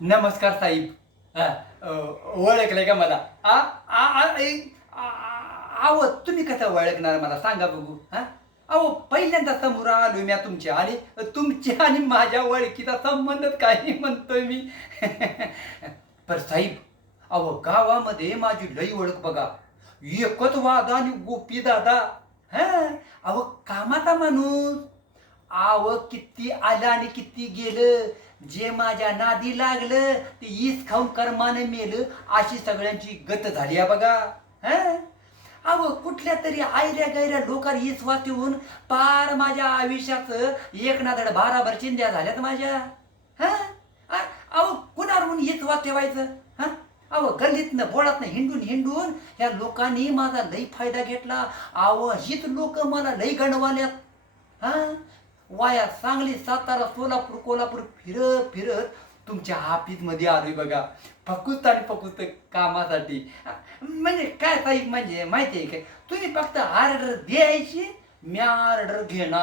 नमस्कार साहेब. हा, ओळखलंय का मला? आ आ आव तुम्ही कसं ओळखणार मला? सांगा बघू. हा? अहो पहिल्यांदा समोर आलो मी तुमच्या आणि तुमच्या आणि माझ्या ओळखीचा संबंधच काही म्हणतोय मी. पर साहेब अहो गावामध्ये माझी लई ओळख बघा. एकच वादा आणि गोपी दादा. हा? अहो कामाचा माणूस. आव किती आलं आणि किती गेलं. जे माझ्या नादी लागलं ते ईच खाऊन कर्मानं मेलं अशी सगळ्यांची गत झाली आहे बघा. हा? अहो कुठल्या तरी आयऱ्या गैऱ्या लोकांना ईस वाचवून पार माझ्या आयुष्याचं एक नादड बाराभर चिंध्या झाल्यात माझ्या. हा? अ- अहो कुणावरून हीच वाचवायचं हं? अहो गल्लीतनं बोळातनं हिंडून हिंडून या लोकांनी माझा लई फायदा घेतला. अहो हीच लोक मला लई गणवाल्यात. वाया सांगली सातारा सोलापूर कोल्हापूर फिरत फिरत तुमच्या मध्ये आलोय बघा. फक्त आणि फक्त कामासाठी. म्हणजे काय साहेब म्हणजे माहिती आहे काय तुम्ही फक्त ऑर्डर द्यायची मी ऑर्डर घेणार.